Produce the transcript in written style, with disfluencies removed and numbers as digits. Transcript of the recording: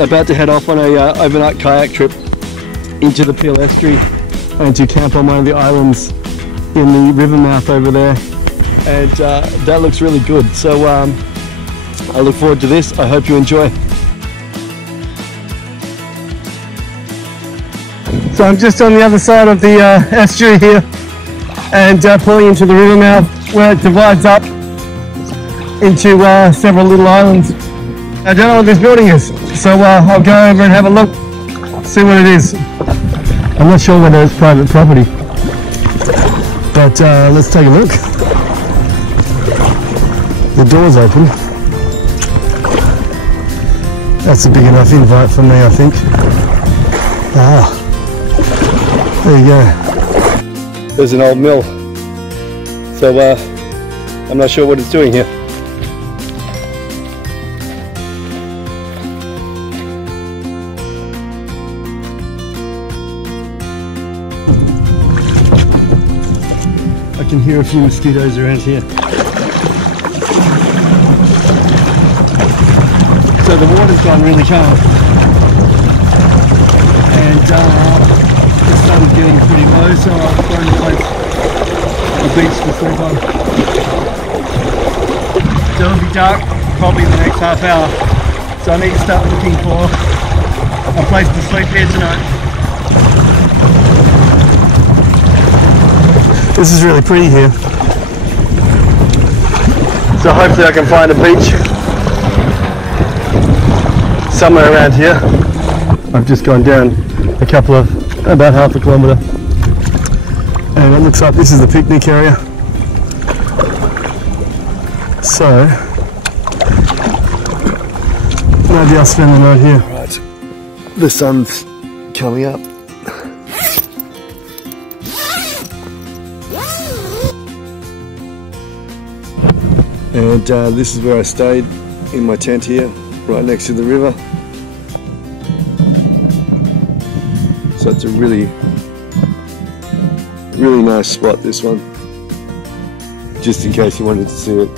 About to head off on a overnight kayak trip into the Peel Estuary and to camp on one of the islands in the river mouth over there, and that looks really good. So I look forward to this. I hope you enjoy. So I'm just on the other side of the estuary here and pulling into the river mouth where it divides up into several little islands. I don't know what this building is, so I'll go over and have a look, see what it is. I'm not sure whether it's private property, but let's take a look. The door's open. That's a big enough invite for me, I think. Ah, there you go. There's an old mill, so I'm not sure what it's doing here. I can hear a few mosquitoes around here. So the water's gone really calm, and the sun's getting pretty low, so I'll find a beach to sleep on. So it'll be dark probably in the next half hour, so I need to start looking for a place to sleep here tonight. This is really pretty here, so hopefully I can find a beach somewhere around here. I've just gone down about half a kilometre, and it looks like this is the picnic area, so maybe I'll spend the night here. Right, the sun's coming up. And this is where I stayed, in my tent here, right next to the river. So it's a really nice spot, this one, just in case you wanted to see it.